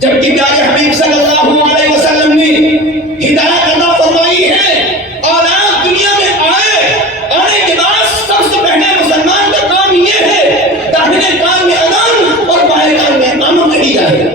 جبکہ پیارے حبیب صلی اللہ علیہ وسلم نے ہدایت عطا فرمائی ہے اور آپ دنیا میں آنے کے بعد سب سے پہلے مسلمان کا کام یہ ہے داہنے کان میں اذان اور بائیں کان میں اقامت کہی جائے۔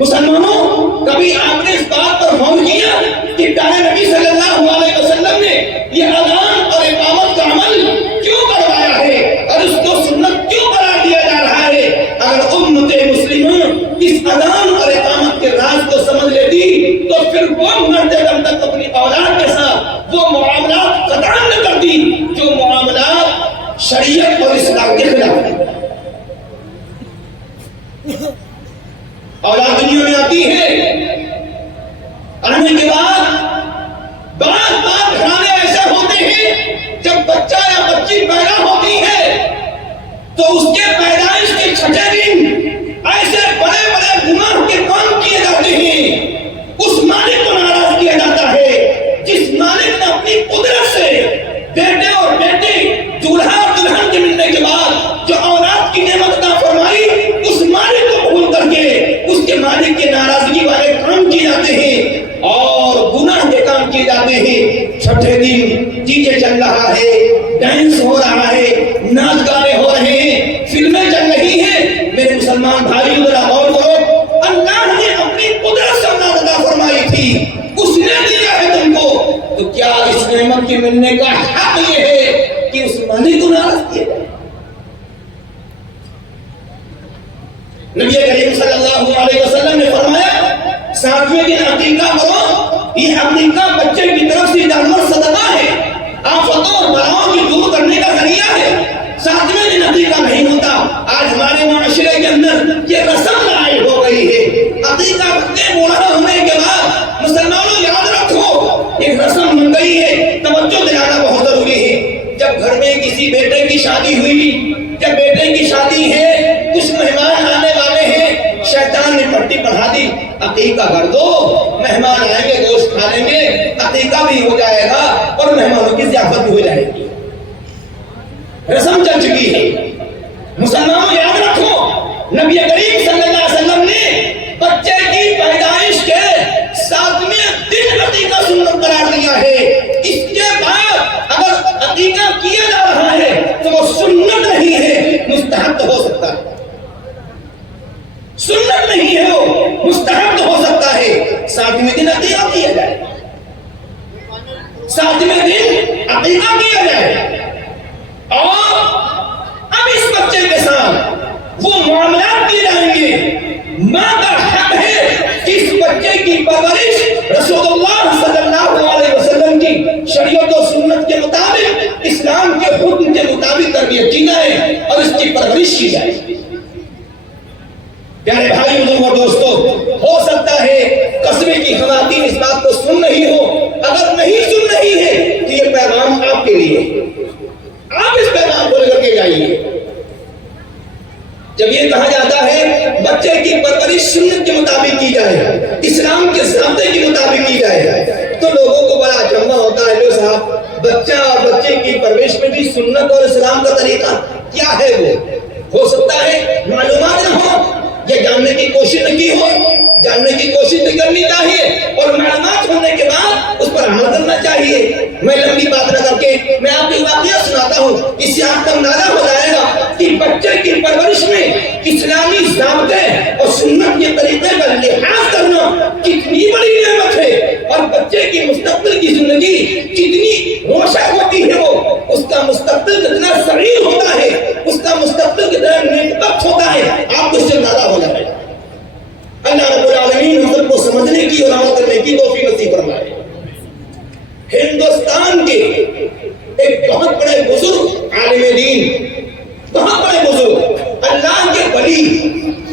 مسلمانوں، کبھی آپ نے اس بات پر غور کیا کہ پیارے نبی صلی اللہ علیہ وسلم نے یہ اذان اور اقامت کا عمل کیوں کروایا ہے اور اس کو سنت کیوں قرار دیا جا رہا ہے؟ اگر امت مسلمہ اس اذان اور اقامت کے راز کو سمجھ لیتی تو پھر وہ مرتے دم تک اپنی اولاد کے ساتھ وہ معاملات قطع نہ کرتی جو معاملات شریعت اور اسلام کے خلاف ہیں۔ اولاد دنیا میں آتی ہے، آنے کے بعد بعض گھرانے ایسے ہوتے ہیں جب بچہ یا بچی پیدا ہوتی ہے تو اس کے پیدائش کے چھٹے دن ایسے بڑے بڑے گناہ کے کام کیے جاتے ہیں، اس مالک کو ناراض کیا جاتا ہے جس مالک نے اپنی قدرت سے بیٹے اور بیٹی دولہا اور دلہن کے ملنے کے بعد جو اولاد کی نعمت عطا فرمائی اس مالک کو بھول کر کے اس کے مالک کے ناراضگی والے کام کیے جاتے ہیں اور گناہ کے کام کیے جاتے ہیں۔ چھٹے دن ڈی جے چل رہا ہے، ڈانس ہو رہا ہے، ناچ گانے ہو رہے ہیں، فلمیں چل رہی ہیں۔ میرے مسلمان بھائیوں ذرا غور کرو، اللہ نے اپنی قدرت سے اولاد عطا فرمائی تھی، اس نے دیا ہے تم کو، تو کیا اس نعمت کے ملنے کا حق یہ ہے کہ اس مالک کو ناراض کیا جائے؟ نبی کریم صلی اللہ علیہ وسلم نے فرمایا 7ویں دن عقیقہ کرو، یہ عقیقہ بچے کی طرف سے جانور صدقہ ہے، آفتوں اور بلاؤں کی دور کرنے کا ذریعہ ہے۔ 7ویں دن عقیقہ نہیں ہوتا۔ آج ہمارے معاشرے کے اندر یہ رسم عائد ہو گئی ہے، عقیقہ بچے بوڑھا ہونے کے بعد مسلمانوں یاد رکھو ایک رسم بن گئی ہے، توجہ دلانا بہت ضروری ہے۔ جب گھر میں کسی بیٹے کی شادی ہوئی، جب بیٹے کی شادی ہے، کچھ مہمان آنے والے ہیں، شیطان نے پٹی پڑھا دی، عقیقہ کر دو، مہمان آئیں گے گوشت کھا لیں گے، عقیقہ بھی ہو جائے گا اور مہمانوں کی ضیافت بھی ہو جائے گی۔ رسم چل چکی ہے۔ مسلمانوں یاد رکھو نبی کریم صلی اللہ علیہ وسلم نے بچے کی پیدائش کے 7ویں دن عقیقہ سنت قرار دیا ہے۔ اس کے بعد اگر عقیقہ کیا جا رہا ہے تو وہ سنت نہیں ہے، مستحب ہو سکتا ہے۔ سنت نہیں ہے، وہ مستحب ہو سکتا ہے۔ 7ویں دن عقیقہ کیا جائے، 7ویں دن عقیقہ کیا جائے اور اب اس بچے کے ساتھ وہ معاملات کیے جائیں گے۔ ماں کا حق ہے کہ اس بچے کی پرورش رسول اللہ صلی اللہ علیہ وسلم کی شریعت و سنت کے مطابق، اسلام کے حکم کے مطابق تربیت کی جائے اور اس کی پرورش کی جائے۔ پیارے بھائی اور دوستو، ہو سکتا ہے قصبے کی خواتین اس بات کو سن رہی ہو، اگر نہیں سن رہی ہے تو یہ پیغام آپ کے لیے، آپ اس پیغام کو لے کر کے جائیے۔ جب یہ کہا جاتا ہے بچے کی پرورش سنت کے مطابق کی جائے، اسلام کے ضابطے کے مطابق کی جائے، تو لوگوں کو بڑا جمع ہوتا ہے جو صاحب بچہ اور بچے کی پرورش میں بھی سنت اور اسلام کا طریقہ کیا ہے وہ ہو سکتا ہے معلومات نہ ہو، یہ جاننے کی کوشش نہ کی ہو، جاننے کی کوشش بھی کرنی چاہیے اور معلومات ہونے کے بعد اس پر عمل کرنا چاہیے۔ میں لمبی بات نہ کر کے میں آپ کو واقعہ سناتا ہوں، اس سے آپ کا اندازہ ہو جائے گا کہ بچے کی پرورش میں اسلامی ضابطے اور سنت کے طریقے کا لحاظ کرنا کتنی بڑی نعمت ہے اور بچے کی مستقبل کی زندگی کتنی روشن ہوتی ہے، وہ اس کا مستقبل کتنا سریر ہوتا ہے، اس کا مستقبل کتنا نیک بخت ہوتا ہے، آپ کو اس سے اندازہ ہو جائے گا۔ اللہ رب العالمین ہم سب کو سمجھنے کی اور عمل کرنے کی توفیق نصیب فرمائے۔ ہندوستان کے ایک بہت بڑے بزرگ عالم دین، بہت بڑے بزرگ اللہ کے ولی،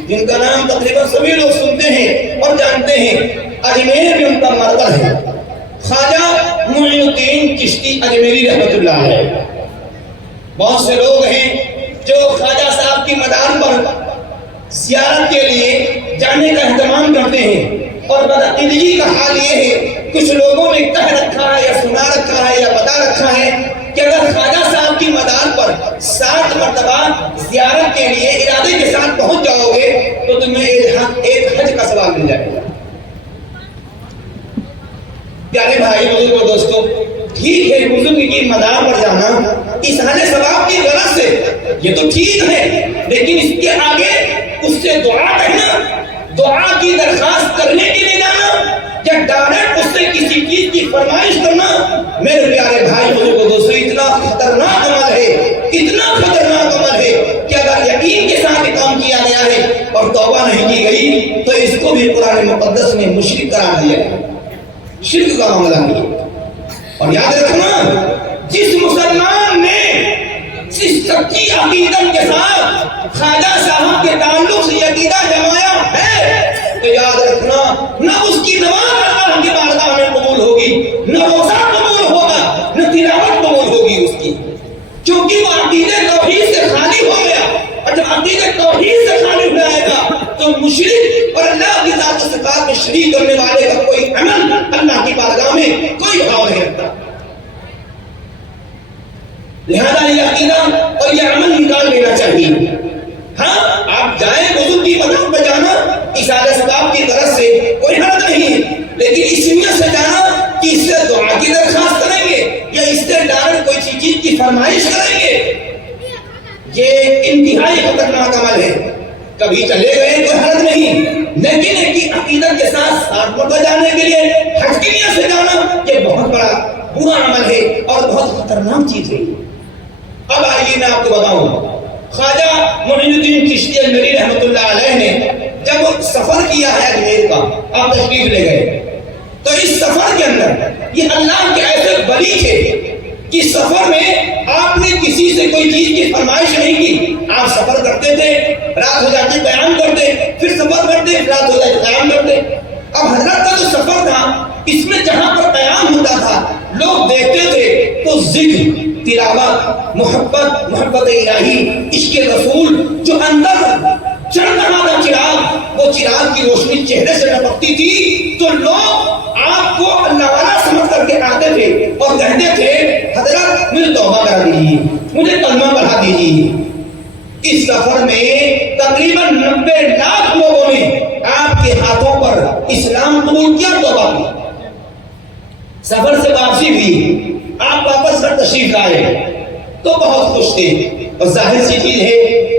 جن کا نام تقریباً سبھی لوگ سنتے ہیں اور جانتے ہیں، اجمیر میں ان کا مرکز ہے، خواجہ معین الدین چشتی اجمیری رحمۃ اللہ علیہ۔ بہت سے لوگ ہیں جو خواجہ صاحب کی مدار پر زیارت کے لیے جانے کا اہتمام کرتے ہیں، اور بدعقیدگی کا حال یہ ہے کچھ لوگوں نے کہہ رکھا ہے یا سنا رکھا ہے یا بتا رکھا ہے کہ اگر خواجہ صاحب کی مدار پر 7 مرتبہ زیارت کے لیے ارادے کے ساتھ پہنچ جاؤ گے تو تمہیں ایک حج کا ثواب مل جائے گا۔ پیارے بھائی بزرگ اور دوستو، ٹھیک ہے بزرگ کی مزار پر جانا اصحال ثواب کی غرض سے یہ تو ٹھیک ہے، لیکن اس کے آگے اس سے دعا کہنا، دعا کی درخواست کرنے کے لیے جانا یا ڈائریکٹ اس سے کسی چیز کی فرمائش کرنا، میرے پیارے بھائی بزرگ اور دوستو اتنا خطرناک عمل ہے، اتنا خطرناک عمل ہے کہ اگر یقین کے ساتھ کام کیا گیا ہے اور توبہ نہیں کی گئی تو اس کو بھی قرآن مقدس نے مشرک قرار دیا ہے، شرک کا معاملہ نہیں۔ اور یاد رکھنا، جس مسلمان نے اس سچی عقیدت کے ساتھ خواجہ صاحب کے تعلق سے عقیدہ جمایا ہے تو یاد رکھنا، نہ اس کی نماز اللہ کی بارگاہ میں قبول ہوگی، نہ روزہ قبول ہوگا، نہ تلاوت قبول ہوگی اس کی، کیونکہ وہ عقیدہ توحید سے خالی ہو گیا۔ اور جب عقیدہ توحید سے خالی ہو جائے گا تو مشرک اور اللہ کی ذات و صفات میں شریک کرنے والے کا کوئی عمل اللہ کی بارگاہ میں کوئی بھاؤ نہیں رکھتا۔ لہذا یہ عقیدہ اور یہ عمل نکال لینا چاہیے۔ ہاں آپ جائیں بزرگ کی مدد پہ جانا اصحال ثواب کی طرف سے کوئی حرج نہیں، لیکن اس نیت سے جانا کہ اس سے دعا کی درخواست کریں گے یا اس سے ڈائریکٹ کوئی چیز کی فرمائش کریں گے، یہ انتہائی خطرناک عمل ہے۔ کبھی چلے گئے کوئی حرج نہیں، لیکن ایک عقیدت کے ساتھ ساتھ مرتبہ جانے کے لیے حج کی نیت سے جانا یہ بہت بڑا برا عمل ہے اور بہت خطرناک چیز ہے۔ اب آئیے میں آپ کو بتاؤں، خواجہ معین الدین چشتی اجمیری رحمۃ اللہ علیہ نے جب سفر کیا ہے اجمیر کا، آپ تشریف لے گئے، تو اس سفر کے اندر یہ اللہ کے ایسے ولی تھے کہ سفر میں آپ نے کسی سے کوئی چیز کی فرمائش نہیں کی، آپ سفر کرتے تھے، رات ہو جاتی قیام کرتے، پھر سفر کرتے، رات ہو جاتی قیام کرتے۔ اب حضرت کا جو سفر تھا اس میں جہاں پر قیام ہوتا تھا لوگ دیکھتے تھے تو ذکر، تلاوت، محبت الہی، عشق رسول جو اندر چڑھ رہا تھا چراغ، وہ چراغ کی روشنی چہرے سے ٹپکتی تھی تو لوگ آپ کو اللہ والا سمجھ کر کے آتے تھے اور کہتے تھے حضرت مجھے توبہ کرا دیجیے، مجھے کلمہ پڑھا دیجیے۔ اس سفر میں تقریباً 90 لاکھ لوگوں نے آپ کے ہاتھوں پر اسلام قبول کیا، توبہ کی۔ سفر سے واپسی بھی آپ واپس کر تشریف لائے تو بہت خوش تھے، اور ظاہر سی چیز ہے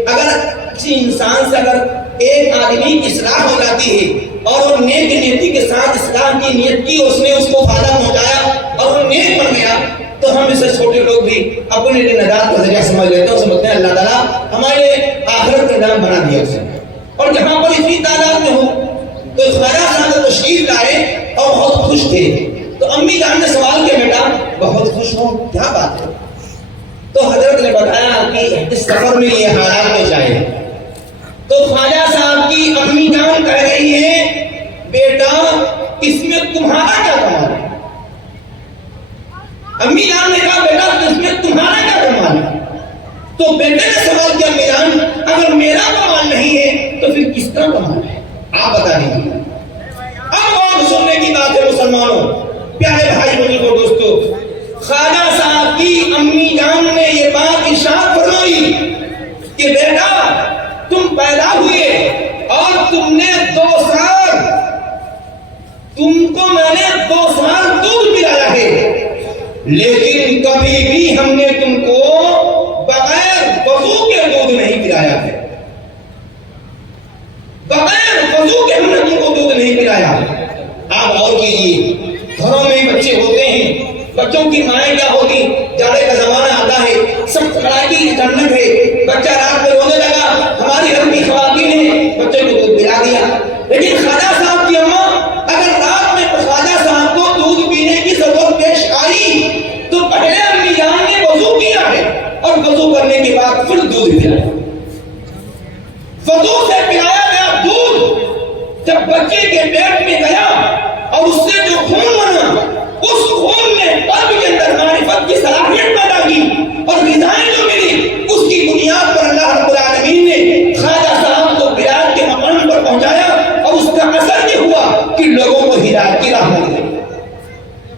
اگر کسی انسان سے اگر ایک آدمی کی اصلاح ہو جاتی ہے اور وہ نیک نیتی کے ساتھ اصلاح کی نیت کی، اس نے اس کو فائدہ پہنچایا اور وہ نیک بن گیا، تو ہم اسے چھوٹے لوگ بھی اپنے لیے نجات کا ذریعہ سمجھ لیتے ہیں، سمجھتے ہیں اللہ تعالیٰ ہمارے آخرت کا نام بنا دیا اسے۔ اور جہاں پر اتنی تعداد میں ہو تو خواجہ صاحب تشریف لائے اور بہت خوش تھے، تو امی جان نے سوال کیا، بیٹا بہت خوش ہو، کیا بات ہے؟ تو حضرت نے بتایا کہ اس سفر میں یہ حالات پیش آئے۔ تو خواجہ صاحب کی امی جان کہہ رہی ہے، بیٹا اس میں تمہارا کیا کمال ہے؟ امی جان نے کہا بیٹا اس میں تمہارا کیا کمال ہے؟ تو بیٹے نے سوال کیا، امی جان اگر میرا کمال نہیں ہے تو پھر کس کا کمال ہے؟ آپ بتا دیجیے۔ اب اور سننے کی بات ہے مسلمانوں، پیارے بھائی بزرگوں دوستو، خواجہ صاحب کی امی جان نے یہ بات ارشاد فرمائی کہ بیٹا تم پیدا ہوئے اور تم نے 2 سال، تم کو میں نے 2 سال دودھ پلایا ہے، لیکن کبھی بھی ہم نے تم کو بغیر وضو کے دودھ نہیں پلایا ہے، بغیر وضو کے ہم نے تم کو دودھ نہیں پلایا۔ آپ غور کیجیے، گھروں میں بچے ہوتے ہیں، بچوں کی مائیں کیا ہوگی، جاڑے کا زمانہ آتا ہے، سخت کڑائی کی ٹھنڈک ہے، بچہ رات میں رونے لگا، ہماری گھر کی خواتین نے بچے کو دودھ پلا دیا، لیکن خواجہ صاحب کی اماں اگر رات میں خواجہ صاحب کو دودھ پینے کی ضرورت پیش آئی تو پہلے امی جان نے وضو کیا ہے اور وضو کرنے کے بعد پھر دودھ پلایا۔ وضو سے پلایا گیا دودھ جب بچے کے پیٹ میں گیا اور اس سے جو خون بنا، اس خون نے قلب کے اندر معرفت کی صلاحیت پیدا کی اور غذائیں جو ملی اس کی بنیاد پر اللہ رب العالمین نے خواجہ صاحب کو ہدایت کے مقام پر پہنچایا، اور اس کا اثر یہ ہوا کہ لوگوں کو ہدایت کی راہ مل گئی۔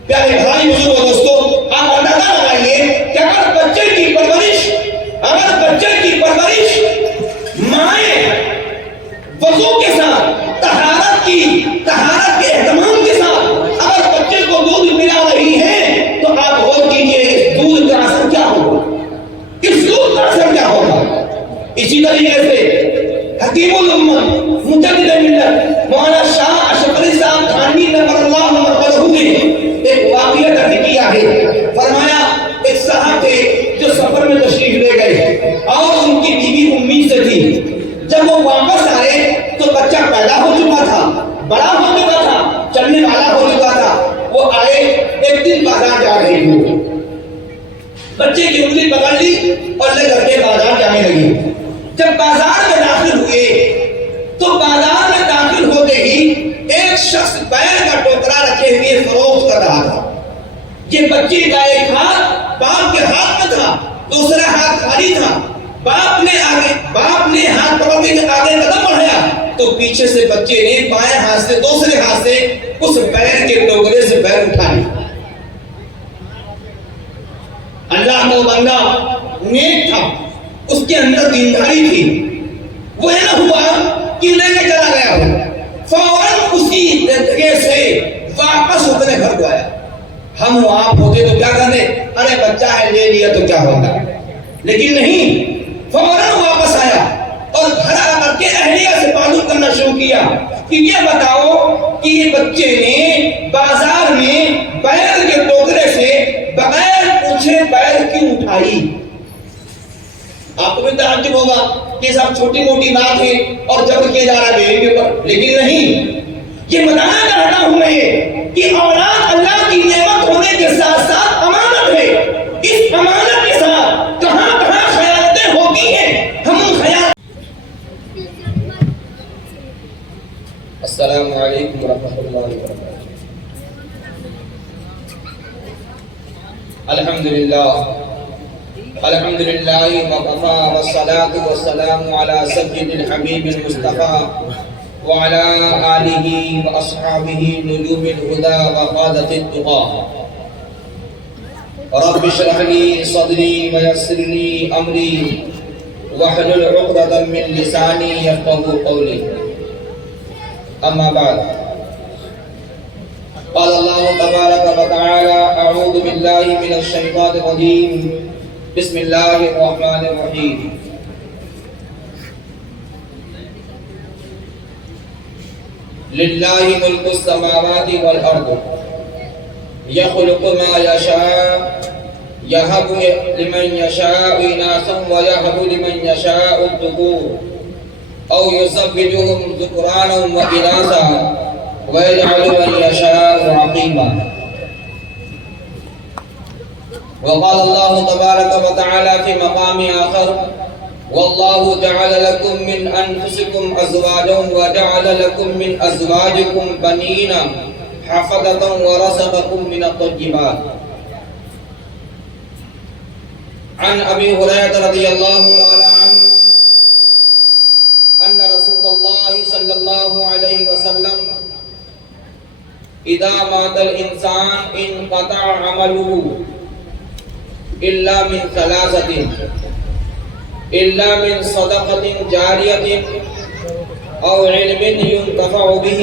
پیارے بھائی بزرگوں دوستو، آپ اندازہ لگائیے کہ اگر بچے کی پرورش مائیں وضو کے ساتھ طہارت کی خطیب الامت مجدد ملت مولانا شاہ اشرف علی صاحب تھانوی نور اللہ مرکزہ نے ایک واقعہ درج کیا ہے. فرمایا ایک صاحب تھے جو سفر میں تشریف لے گئے اور ان کی بیوی امی سے تھی. جب وہ واپس آئے تو بچہ پیدا ہو چکا تھا, بڑا ہو چکا تھا, چلنے والا ہو چکا تھا. وہ آئے, ایک دن بازار جا رہے تھے, بچے کی انگلی پکڑ لی اور لے کر کے بازار جانے لگی. جب بازار میں داخل ہوئے تو بازار میں داخل ہوتے ہی ایک شخص بیل کا ٹوکرا رکھے ہوئے فروخت کر رہا تھا. یہ بچے کا ایک ہاتھ باپ کے ہاتھ میں تھا, دوسرا ہاتھ خالی تھا. باپ نے ہاتھ پکڑ کے آگے قدم بڑھایا تو پیچھے سے بچے نے بائیں ہاتھ سے دوسرے ہاتھ سے اس بیل کے ٹوکرے سے بیل اٹھا لی. اللہ کا بندہ نیک تھا, اس کے اندر دینداری تھی. وہ نہ ہوا کہ لے کے چلا گیا ہو, فوراً اسی جگہ سے واپس اپنے گھر کو آیا. ہم آپ ہوتے تو کیا کرتے, ارے بچہ ہے لے لیا تو کیا ہوگا, لیکن نہیں, فوراً واپس آیا اور گھر آ کر کے اہلیہ سے معلوم کرنا شروع کیا کہ یہ بتاؤ کہ یہ بچے نے بازار میں بیل کے ٹوکرے سے بغیر پوچھے بیل کیوں اٹھائی. آپ کو بھی تعجب ہوگا کہ سب چھوٹی موٹی بات ہے اور جبر کیا جا رہا ہے بیل کے اوپر, لیکن نہیں, یہ بتانا چاہتا ہوں میں کہ اولاد اللہ کی نعمت ہونے کے ساتھ ساتھ امانت ہے. اس امانت کے ساتھ کہاں کہاں خیانتیں ہوتی ہیں, ہم ان خیانت. السلام علیکم ورحمۃ اللہ وبرکاتہ. الحمدللہ وقفا والصلاة والسلام علی سید الحبیب المصطفیٰ وعلى آلہ واصحابہ نجوم الہدى وقادة التقى. رب اشرح لي صدري ويسر لي امري واحلل عقدة من لساني يفقهوا قولي. اما بعد, قال الله تبارك وتعالى اعوذ بالله من الشيطان الرجيم بسم الله الرحمن الرحيم. لله ملك السماوات والارض يخلق ما يشاء يهب لمن يشاء إناثا ويهب لمن يشاء الذكور أو يزوجهم ذكرانا وإناثا ويجعل من يشاء عقيما. وقال الله تبارك وتعالى في مقام آخر والله جعل لكم من أنفسكم أزواجا وجعل لكم من أزواجكم بنين حفظة ورزقكم من الطيبات. عن أبي هريرة رضي الله تعالى عنه أن رسول الله صلى الله عليه وسلم إذا مات الإنسان انقطع عمله إلا من ثلاثة, إلا من صدقة جارية أو علم ينتفع به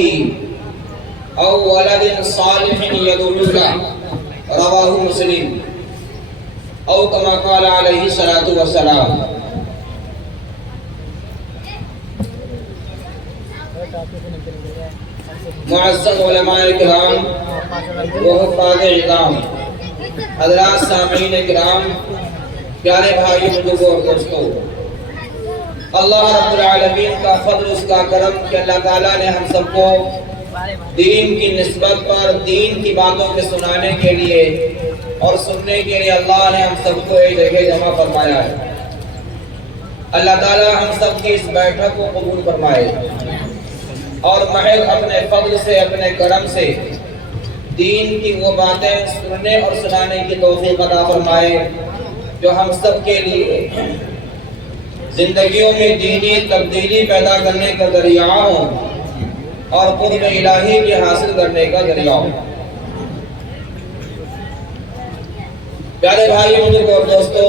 أو ولد صالح يدعو له. رواه مسلم. أو كما قال عليه الصلاة والسلام. معزز علماء کرام و حفاظ اعظام, حضرات سامعین کرام, پیارے بھائی بزرگوں اور دوستوں, اللہ رب العالمین کا فضل, اس کا کرم کہ اللہ تعالیٰ نے ہم سب کو دین کی نسبت پر دین کی باتوں کے سنانے کے لیے اور سننے کے لیے اللہ نے ہم سب کو ایک جگہ جمع فرمایا ہے. اللہ تعالیٰ ہم سب کی اس بیٹھک کو قبول فرمائے اور محض اپنے فضل سے, اپنے کرم سے دین کی وہ باتیں سننے اور سنانے کی توفیق عطا فرمائے جو ہم سب کے لیے زندگیوں میں دینی تبدیلی پیدا کرنے کا ذریعہ ہوں اور قرب الہی کی حاصل کرنے کا ذریعہ ہوں. پیارے بھائی بزرگ اور دوستو,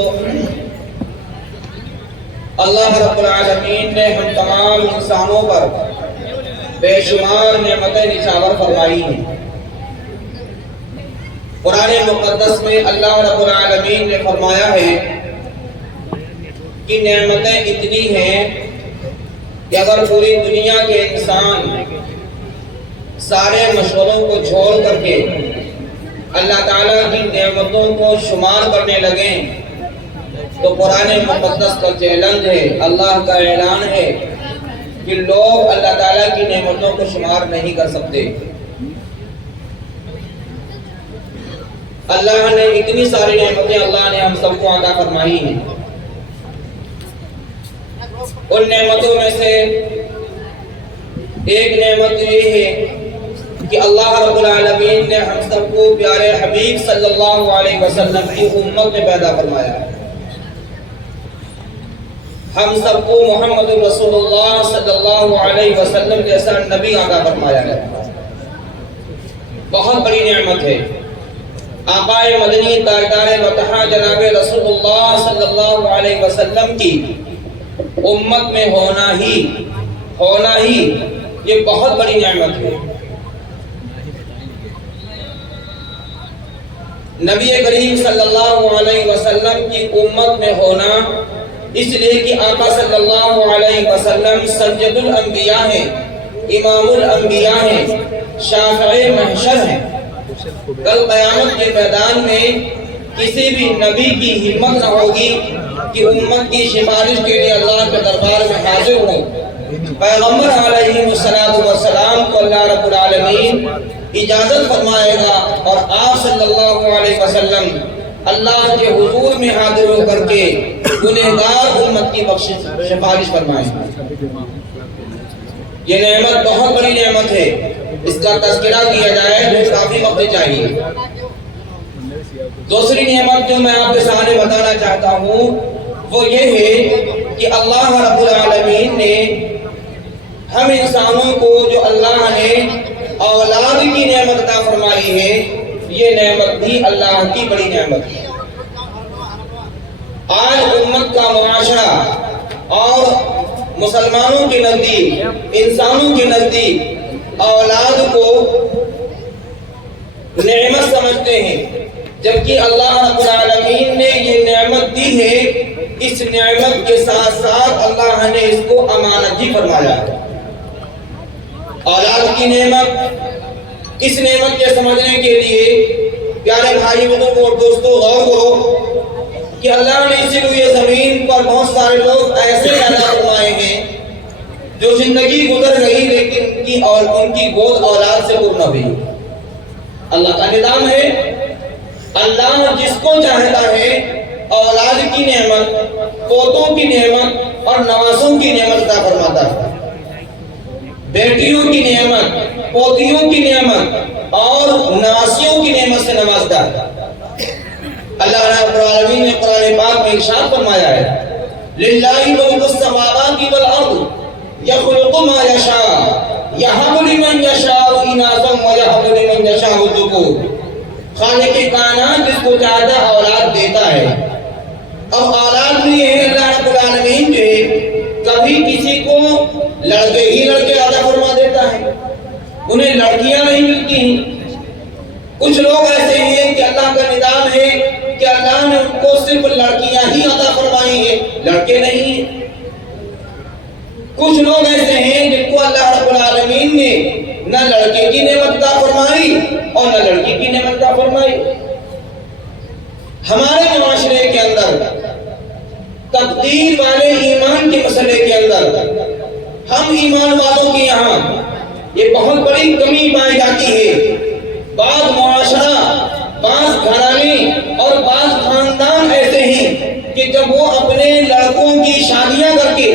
اللہ رب العالمین نے ہم تمام انسانوں پر بے شمار نعمتیں نچھاور فرمائی ہیں. قرآن مقدس میں اللہ رب العالمین نے فرمایا ہے کہ نعمتیں اتنی ہیں کہ اگر پوری دنیا کے انسان سارے مشوروں کو چھوڑ کر کے اللہ تعالیٰ کی نعمتوں کو شمار کرنے لگیں تو قرآن مقدس کا چیلنج ہے، اللہ کا اعلان ہے کہ لوگ اللہ تعالیٰ کی نعمتوں کو شمار نہیں کر سکتے۔ اللہ نے اتنی ساری نعمتیں اللہ نے ہم سب کو عطا فرمائی ہیں۔ ان نعمتوں میں سے ایک نعمت یہ ہے کہ اللہ رب العالمین نے ہم سب کو پیارے حبیب صلی اللہ علیہ وسلم کی امت میں پیدا فرمایا ہے۔ ہم سب کو محمد رسول اللہ صلی اللہ علیہ وسلم جیسا نبی عطا فرمایا ہے۔ بہت بڑی نعمت ہے۔ آقا مدنی تاجدار مطہع جناب رسول اللہ صلی اللہ علیہ وسلم کی امت میں ہونا ہی یہ بہت بڑی نعمت ہے۔ نبی کریم صلی اللہ علیہ وسلم کی امت میں ہونا اس لیے کہ آقا صلی اللہ علیہ وسلم سید الانبیاء ہیں، امام الانبیاء ہیں، شافع محشر ہیں۔ کل قیامت کے میدان میں کسی بھی نبی کی ہمت نہ ہوگی کہ امت کی سفارش کے لیے اللہ کے دربار میں حاضر ہوں۔ پیغمبر علیہ السلام کو اللہ رب العالمین اجازت فرمائے گا اور آپ صلی اللہ علیہ وسلم اللہ کے حضور میں حاضر ہو کر کے گنہگار امت کی بخشش سفارش فرمائیں گے۔ یہ نعمت بہت بڑی نعمت ہے، اس کا تذکرہ کیا جائے تو کافی وقت چاہیے۔ دوسری نعمت جو میں آپ کے سامنے بتانا چاہتا ہوں وہ یہ ہے کہ اللہ رب العالمین نے ہم انسانوں کو جو اللہ نے اولاد کی نعمت عطا فرمائی ہے، یہ نعمت بھی اللہ کی بڑی نعمت ہے۔ آج امت کا معاشرہ اور مسلمانوں کے نزدیک، انسانوں کے نزدیک اولاد کو نعمت سمجھتے ہیں، جبکہ اللہ رب العالمین نے یہ نعمت دی ہے۔ اس نعمت کے ساتھ ساتھ اللہ نے اس کو امانت بھی فرمایا ہے۔ اولاد کی نعمت، اس نعمت کے سمجھنے کے لیے پیارے بھائی بہنوں اور دوستوں غور کرو کہ اللہ نے اسی لیے زمین پر بہت سارے لوگ ایسے پیدا فرمائے ہیں جو زندگی گزر گئی لیکن ان کی گود اولاد سے پر نہ ہوئی۔ اللہ کا نظام ہے، اللہ جس کو چاہتا ہے اولاد کی نعمت، پوتوں کی نعمت اور نوازوں کی نعمت عطا فرماتا ہے۔ بیٹیوں کی نعمت، پوتیوں کی نعمت اور نواسیوں کی نعمت سے نوازتا ہے۔ اللہ رب العالمین نے قرآن پاک میں ارشاد فرمایا ہے، للہ ملک السماوات والارض یخلق ما یشاء یہب لمن یشاء اناثا ویہب لمن یشاء الذکور۔ خالق کائنات جس کو چاہتا اولاد دیتا ہے۔ اب اولاد بھی یہ ہے، اللہ رب العالمین جو ہے کبھی کسی کو لڑکے عطا فرما دیتا ہے، انہیں لڑکیاں نہیں ملتی ہیں۔ کچھ لوگ ایسے ہیں کہ اللہ کا نظام ہے کہ اللہ نے ان کو صرف لڑکیاں ہی عطا فرمائی ہیں، لڑکے نہیں ہیں۔ کچھ لوگ ایسے ہیں جن کو اللہ رب العالمین نے نہ لڑکے کی نعمت عطا فرمائی اور نہ لڑکی کی نعمت عطا فرمائی۔ ہمارے معاشرے کے اندر تقدیر والے ایمان کے مسئلے کے اندر ہم ایمان والوں کے یہاں یہ بہت بڑی کمی پائی جاتی ہے۔ بعض معاشرہ، بعض گھرانے اور بعض خاندان ایسے ہیں کہ جب وہ اپنے لڑکوں کی شادیاں کر کے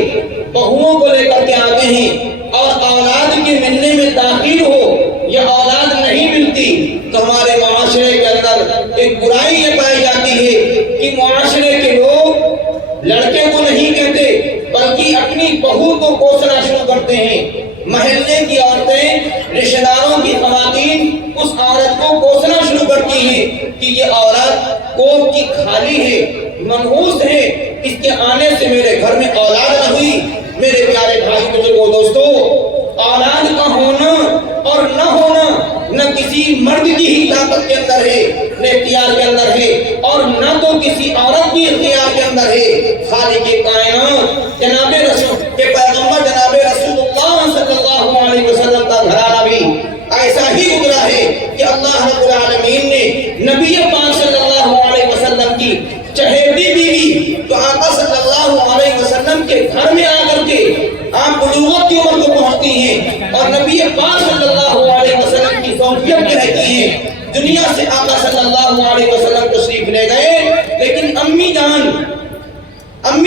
بہوؤں کو لے کر کے آتے ہیں اور اولاد کے ملنے میں تاخیر ہو یا اولاد نہیں ملتی تو ہمارے معاشرے کے اندر ایک برائی یہ پائی جاتی ہے کہ معاشرے کے لوگ لڑکے کو نہیں کہتے بلکہ اپنی بہو کو کوسنا شروع کرتے ہیں۔ محلے کی عورتیں، رشتہ داروں کی خواتین اس عورت کو کوسنا شروع کرتی ہیں کہ یہ عورت کوکھ کی کھالی ہے، منحوس ہے، اس کے آنے سے میرے گھر میں اولاد نہ ہوئی۔ میرے پیارے بھائی بزرگوں دوستو، اولاد کا ہونا اور نہ ہونا نہ کسی مرد کی ہی طاقت کے اندر ہے، نہ اختیار کے اندر ہے اور نہ تو کسی عورت کی اختیار کے اندر ہے۔ خالق کائنات جناب رسول کے پیغمبر جناب ہوتی ہیں اور نبی پاک صلی اللہ علیہ وسلم کی صحبت میں رہتی ہیں. دنیا سے آقا صلی اللہ علیہ وسلم تشریف لے گئے، لیکن امی جان ام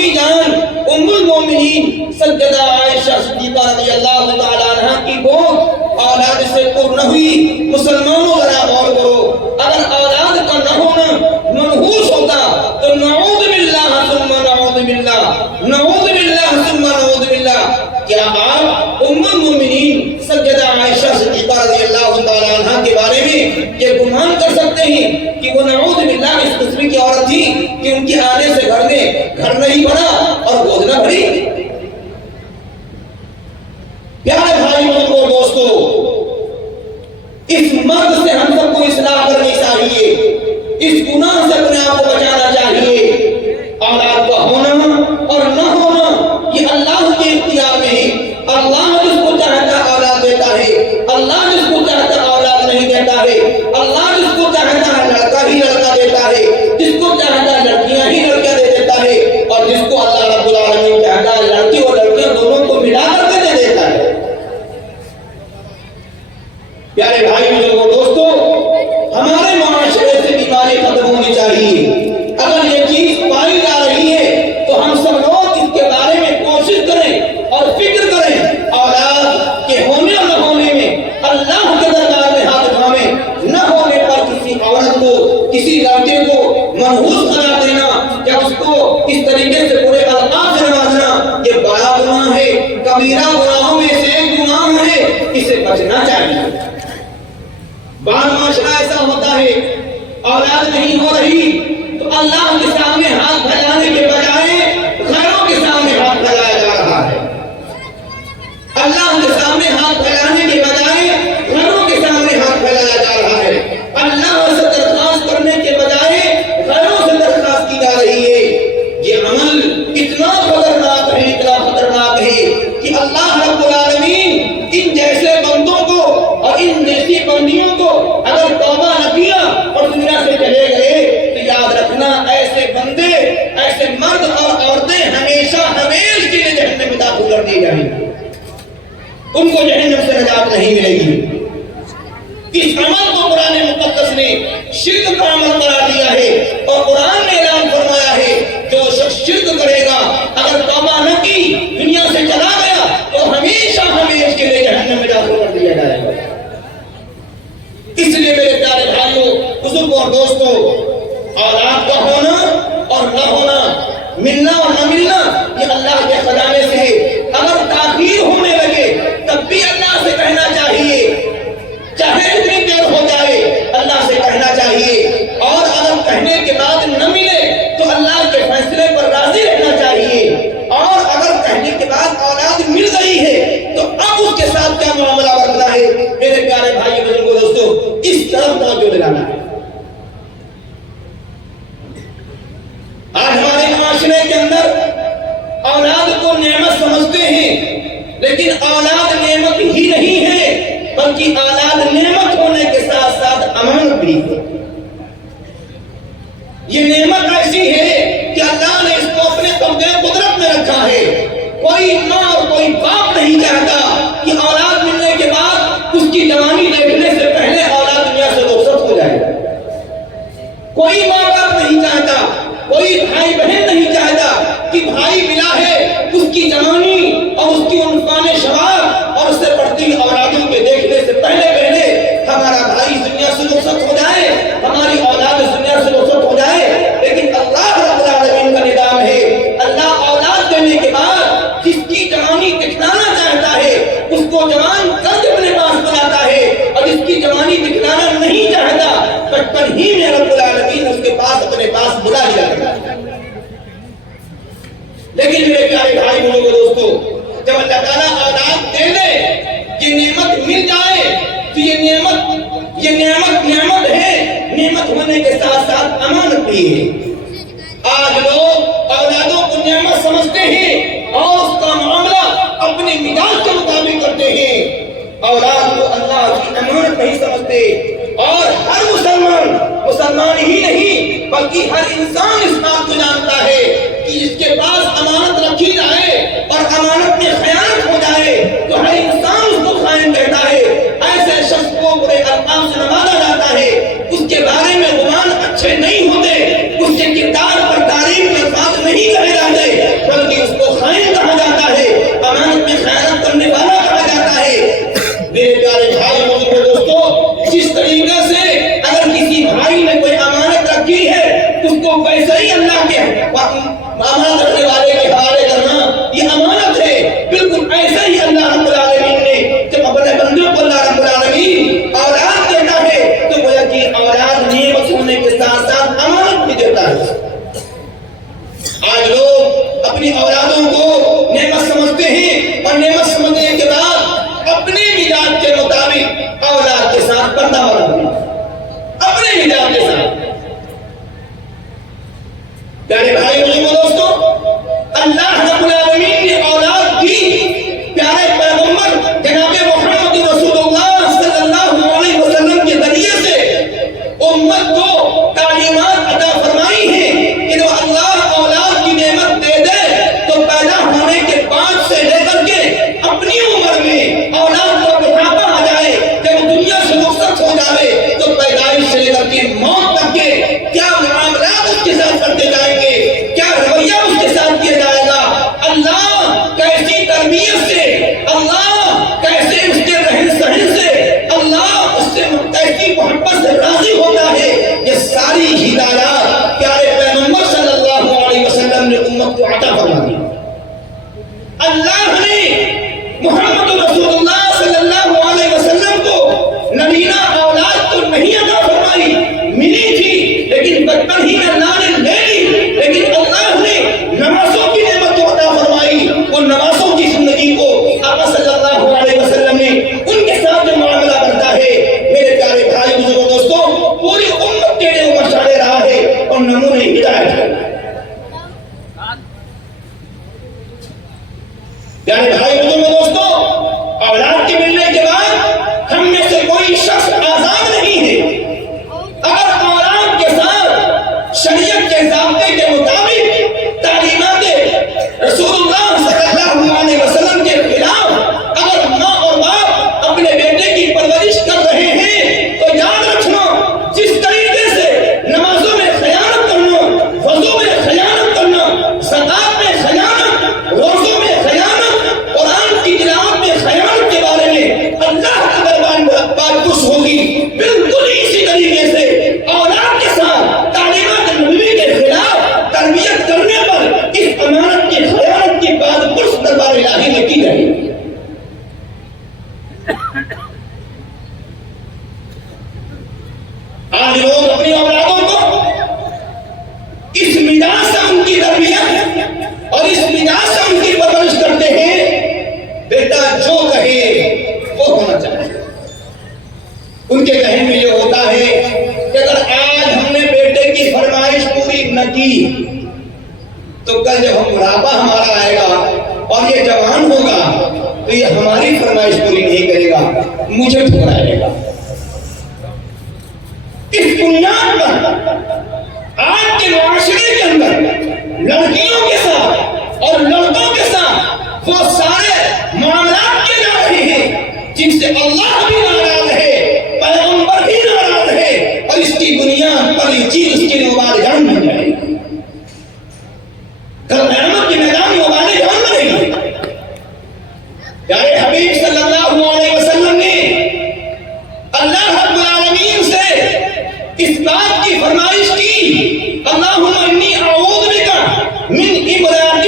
المومنین سیدہ عائشہ صدیقہ رضی اللہ تعالی عنہا کی گود اولاد سے پر نہ ہوئی. مسلمانوں ذرا غور کرو، اگر اولاد کا نہ ہونا منحوس ہوتا تو نعوذ باللہ ثم نعوذ باللہ، نعوذ باللہ ثم نعوذ باللہ. کیا آپ ام المومنین سیدہ عائشہ صدیقہ رضی اللہ تعالی عنہا کے بارے میں یہ گمان کر سکتے ہیں کہ وہ نعوذ باللہ اس قسم کی عورت تھی کہ ان کے آنے سے گھر میں گھر نہیں بنا اور گود نہ بھری؟ پیارے بھائی اور دوستو، اس مرد سے ہم سب کو اصلاح کرنی چاہیے، اس گناہ سے اپنے آپ کو بچانا چاہیے. اولاد کا ہونا اور نہ ہونا یہ اللہ کے اختیار میں ہے. اللہ جس کو چاہتا اولاد دیتا ہے، اللہ جس کو چاہتا اولاد نہیں دیتا ہے. اللہ جس کو چاہتا ہے لڑکا ہی لڑکا دیتا ہے، جس کو چاہتا ہے لڑکیاں ہی لڑکیاں دے دیتا ہے، اور جس کو اللہ رب العالمین چاہتا ہے لڑکی اور لڑکیاں دونوں کو ملا کر کے دے دیتا ہے. پیارے بھائی بزرگوں دوستو، ہمارے معاشرے سے بیماری ختم ہونی چاہیے. اگر یہ چیز پائی جا رہی ہے تو ہم سب لوگ اس کے بارے میں کوشش کریں اور فکر کریں. اولاد کے ہونے اور نہ ہونے میں اللہ کے دربار میں ہاتھ اٹھائیں. نہ ہونے پر کسی عورت کو، کسی لڑکے کو منحوس قرار دینا یا اس کو اس طریقے سے برے الفاظ سے نوازنا یہ بڑا گناہ ہے، کبیرہ گناہوں میں سے ایک گناہ ہے. اسے بچنا چاہیے. بعض معاشرہ ایسا ہوتا ہے، اولاد نہیں ہو رہی تو اللہ کے سامنے ہاتھ پھیلانے کے بجائے غیروں کے سامنے ہاتھ پھیلایا جا رہا ہے. اللہ کے سامنے ہاتھ پھیلانے کے بجائے غیروں کے سامنے ہاتھ پھیلایا جا رہا ہے. اللہ سے درخواست کرنے کے بجائے غیروں سے درخواست کی جا رہی ہے. یہ عمل اتنا خطرناک ہے، اتنا خطرناک ہے کہ اللہ رب العالمین ان جیسے بندوں کو اور ان جیسی بندیوں کو اگر توبہ نہ کیا اور دنیا سے چلے گئے تو یاد رکھنا ایسے بندے، ایسے مرد اور عورتیں ہمیشہ ہمیشہ کے لیے جہنم میں داخل کر دی جائیں گی. ان کو جہنم سے نجات نہیں ملے گی. اس عمل کو قرآن مقدس نے شرک کا عمل قرار دیا ہے اور قرآن نے اعلان فرمایا ہے جو شخص شرک کرے گا اگر توبہ نہ کی دنیا سے چلا گیا تو ہمیشہ ہمیشہ کے لیے جہنم میں داخل کر دیا جائے گا. اس لیے میرے پیارے بھائیوں، بزرگوں اور دوستوں، اولاد کا ہونا اور نہ ہونا، ملنا اور نہ ملنا یہ اللہ کے خزانے سے ہے. اگر تاخیر ہونے لگے تب بھی اللہ سے کہنا چاہیے، چاہے اتنی دیر ہو جائے اللہ سے کہنا چاہیے. اور اگر کہنے کے بعد نہ ملے تو اللہ کے فیصلے پر راضی رہنا چاہیے. اور اگر کہنے کے بعد اولاد مل گئی ہے تو اب اس کے ساتھ کیا معاملہ برتنا ہے. میرے پیارے بھائی بزرگوں دوستوں، اس طرف توجہ دلانا ہے. آج ہمارے معاشرے کے اندر اولاد کو نعمت سمجھتے ہیں، لیکن اولاد نعمت ہی نہیں ہے بلکہ اولاد نعمت ہونے کے ساتھ ساتھ امانت بھی ہے. یہ نعمت ایسی ہے کہ اللہ نے اس کو اپنے قبضے قدرت میں رکھا ہے. کوئی ماں اور کوئی باپ نہیں چاہتا کہ اولاد ملنے کے بعد اس کی جوانی دیکھنے سے پہلے اولاد دنیا سے رخصت ہو جائے. کوئی ماں باپ نہیں چاہتا، کوئی بھائی بہن نہیں چاہتا کہ بھائی ملا ہے اس کی جوانی اور اس کی عنفان شباب اور اس سے بڑھتی اولادوں کے دیکھنے سے پہلے ہمارا بھائی دنیا سے رخصت ہو جائے، ہماری اولاد دنیا سے رخصت ہو جائے. لیکن اللہ رب العالمین کا نظام ہے، اللہ اولاد دینے کے بعد جس کی جوانی دکھلانا چاہتا ہے اس کو جوان کر کے اپنے پاس بلاتا ہے، اور جس کی جوانی دکھلانا نہیں چاہتا بچپن ہی میں رب العالمین اس کے پاس اپنے پاس بلا لیا کرتا ہے. لیکن میرے پیارے بھائی بہنوں دوستو، جب اللہ تعالیٰ اولاد دے دے، یہ نعمت مل جائے تو یہ نعمت ہے. نعمت ہونے کے ساتھ ساتھ امانت بھی ہے. آج لوگ اولادوں کو نعمت سمجھتے ہیں اور اس کا معاملہ اپنے مزاج کے مطابق کرتے ہیں. اولاد کو اللہ کی امانت نہیں سمجھتے. اور ہر مسلمان ہی نہیں بلکہ ہر انسان اس بات کو جانتا ہے کہ جس کے پاس امانت رکھی جائے اور امانت میں خیانت ہو جائے تو ہر انسان مزاج کے مطابق اولاد کے ساتھ پردہ بنا، اپنے مزاج کے ساتھ۔ پیارے بھائی بزرگوں دوستو، اللہ رب العالمین نے اولاد دی پیارے پیغمبر جناب محمد رسول اللہ صلی اللہ علیہ وسلم کے ذریعے سے امت کو تعلیمات عطا فرمائی ہیں کہ جو اللہ اولاد کی نعمت دے دے تو پیدا ہونے کے بعد سے لے کر کے اپنی عمر میں اولاد کا بڑھاپا آ جائے، جب دنیا سے رخصت ہو جائے تو پیدائش سے لے کر کے موت تک کے کیا معاملات اس کے ساتھ کرتے جائیں گے، کیا رویہ اس کے ساتھ کیا جائے گا، اللہ کیسی تربیت سے، اللہ کیسے اس کے رہن سہن سے، اللہ اس سے کیسی محبت سے راضی ہوتا ہے، یہ ساری ہدایات پیارے پیغمبر صلی اللہ علیہ وسلم نے امت کو عطا فرما دی۔ اللہ نے محمد رسول اللہ صلی اللہ علیہ وسلم کو نبینا اولاد تو نہیں عطا فرمائی، ملی تھی لیکن بچپن ہی میں اللہ نے لے لی، لیکن اللہ نے نمازوں کی نعمت کو عطا فرمائی، اور نمازوں کی زندگی کو آقا صلی اللہ علیہ وسلم نے ان کے ساتھ جو معاملہ کرتا ہے، میرے پیارے بھائی بزرگوں دوستوں، پوری امت کے لیے وہ مشعل راہ ہے اور نمونہ ہدایت ہے۔ پیارے بھائی بزرگوں دوستوں، اولاد کے ملنے کے بعد ہم میں سے کوئی شخص آزاد نہیں ہے۔ اگر اولاد کے ساتھ شریعت کے ضابطے کے مطابق تعلیمات رسول اللہ صلی اللہ علیہ وسلم کے خلاف اگر ماں اور باپ اپنے بیٹے کی پرورش کر رہے ہیں تو یاد رکھنا، جس طریقے سے نمازوں میں خیانت کرنا، وضو میں خیانت کرنا، زکات میں خیانت، روزوں میں خیانت، قرآن کی تلاوت میں خیانت کے بارے میں اللہ کی دربار میں بات کچھ ہوگی، بالکل اسی طریقے سے اولاد کے ساتھ تعلیمات نبوی کے خلاف تربیت کرنے پر اس امانت کی خیانت کی بات کچھ دربار الہی میں کی جائے گی۔ آج لوگ اپنی اولادوں کو اس مزاج سے ان کی تربیت اور اس مزاج سے ان کی پرورش کرتے ہیں، بیٹا جو کہے وہ ہونا چاہیے۔ ان کے کہنے میں یہ ہوتا ہے کہ اگر آج ہم نے بیٹے کی فرمائش پوری نہ کی تو کل جب ہم بڑھاپا ہمارا آئے گا اور یہ جوان ہوگا تو یہ ہماری فرمائش پوری نہیں کرے گا، مجھے ٹھکرائے گا۔ اس بنیاد پر آج کے معاشرے کے اندر لڑکیوں کے ساتھ اور لڑکوں کے ساتھ وہ سارے معاملات کیے جا رہے ہیں جن سے اللہ بھی ناراض ہے، پیغمبر بھی ناراض ہے، اور اس کی بنیاد پر یہ چیز اس کے لیے وبال جان بن جائے گی، قیامت کے میدان میں وبال جان بنے گی۔ پیارے حبیب صلی اللہ علیہ وسلم نے اللہ رب العالمین سے اس بات کی فرمائش کی، اللہم انی اعوذ بک من امرأة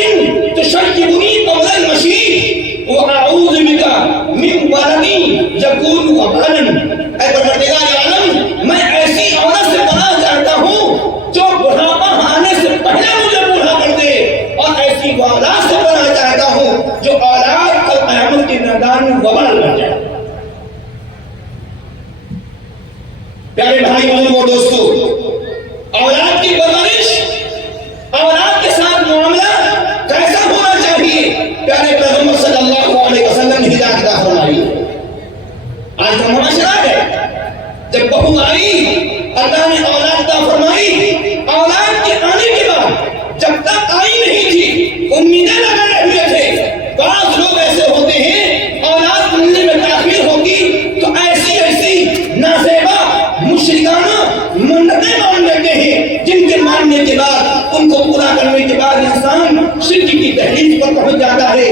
تشیبنی قبل المشیب واعوذ بک من ولد یکون وبالا، اے پروردگار عالم میں ایسی عورت سے پناہ چاہتا ہوں جو بڑھاپا آنے سے پہلے مجھے بوڑھا کر دے، اور ایسی اولاد سے پناہ چاہتا ہوں جو اولاد کل قیامت کے میدان میں وبال بن جائے۔ پیارے بھائی بزرگوں دوستو، اولاد کی پرورش، اولاد کے ساتھ معاملہ کیسا ہونا چاہیے، پیارے پیغمبر صلی اللہ علیہ وسلم نے ہدایت عطا فرمائی۔ آج کا معاشرہ ہے، جب بہو آئی اللہ نے اولاد عطا فرمائی، اولاد کے آنے کے بعد جب تک آئی نہیں تھی امیدیں لگائے ہوئے تھے۔ بعض لوگ ایسے ہوتے ہیں اولاد ملنے میں تاخیر ہوگی تو ایسی نازیبا مشرکانہ منتیں مان لیتے ہیں، جن کے ماننے کے بعد ان کو پورا کرنے کے بعد انسان شرک کی تحریف پر پہنچ جاتا ہے،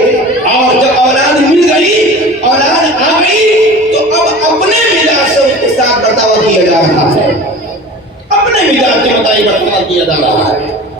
اور جب اولاد مل گئی، اولاد آ گئی تو اب اپنے مزاج سے اس کے ساتھ برتاوا کیا جا رہا ہے، اپنے مزاج کے مطابق برتاوا کیا جا رہا ہے۔